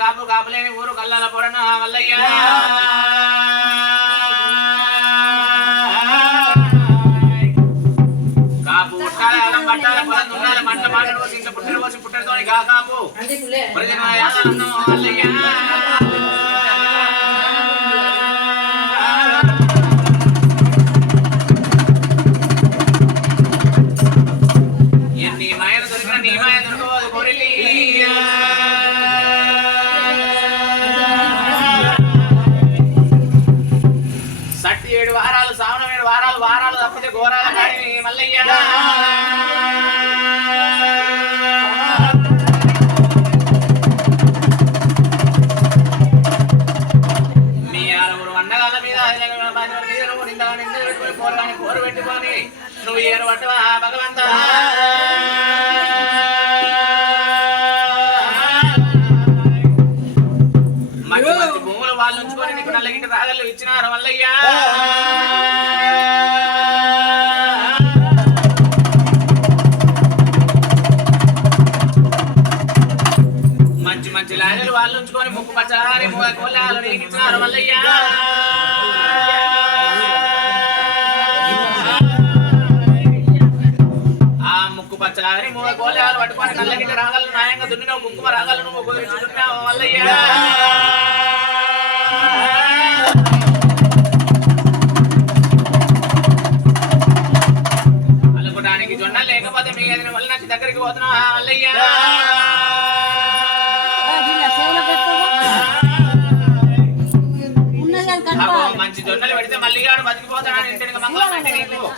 కాపు కాపులేని ఊరు కల్లాల పొరన మల్లయ్య కాపు ఉట్టాల అలం పట్టాల పొలం దున్నాల మంట మాటలు ఇంత పుట్టిన పోసి పుట్టడితోని కాపు మల్లయ్య నీ మాయను దొరికిన నీ మాయ దొరకదు కోరిల్లి సట్టి 7 వారాలు సావన 7 వారాలు తప్పితే ఘోరాల కాడి మల్లయ్య మీ 6 అన్నగాళ్ళ మీద 10 మీద నువ్వు నింద పెట్టుకుని పోరగాని కోరు పెట్టుకొని నువ్వు ఏరు పట్టవా భగవంతా మంచి మంచి భూములు వాళ్ళు ఉంచుకొని నీకు నల్లగింటి రాగళ్ళు ఇచ్చినారు మల్లయ్య మంచి మంచి లాగలు వాళ్ళు ఉంచుకొని ముక్కు పచ్చలారి కోళ్ళాలు నీకు ఇచ్చినారు మల్లయ్య ఆ ముక్కు పచ్చలారి కోళ్ళాలు పట్టుకొని నల్లగింటి రాగలు న్యాయంగా దున్నినావు కుంకుమ రాగలు నువ్వు కుదిరించుకున్నావు మల్లయ్య అలుపుటానికి జొన్న లేకపోతే మీ ఎదిన వల్ల నాకు దగ్గరికి పోతున్నావు మల్లయ్య మంచి జొన్నలు పెడితే మల్లిగాడు బతికిపోతాడని ఇంటికి మంగళం అంటే నీకు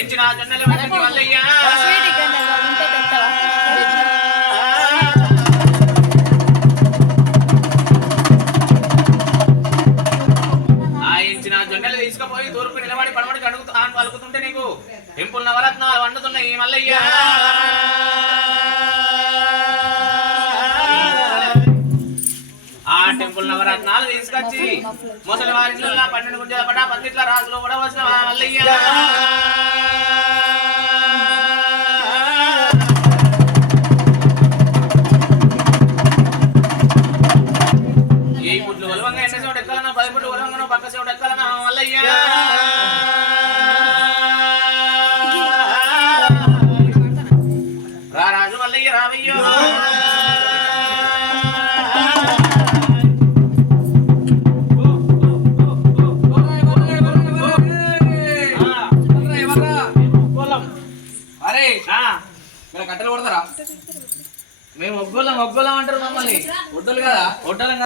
ఎంచిన జొన్నలు పెట్టి మల్లయ్య జొన్నలు తీసుకుపోయి తూర్పు నిలబడి పడమడి పలుకుతుంటే నీకు పెంపుల్ నవరత్నాలు వండుతున్నాయి మల్లయ్య ఆ టెంపుల్ నవరత్నాలు తీసుకొచ్చి ముసలి వారిలో 12 గుంజల పట పందిట్ల రాజులో కూడా వచ్చిన మల్లయ్య ఏ పుట్లు ఒలవంగా ఎన్న చోటు ఎక్కాలన్నా 10 పుట్లు ఒలవంగా పక్క చోటు ఎక్కాలన్నా మల్లయ్య రాజు మల్లయ్య రామయ్యో అరే కట్టెలు కొడతారా మేము ఒగ్గోళ్ళం అంటారు మమ్మల్ని ఒడ్డలు కదా ఒడ్డలం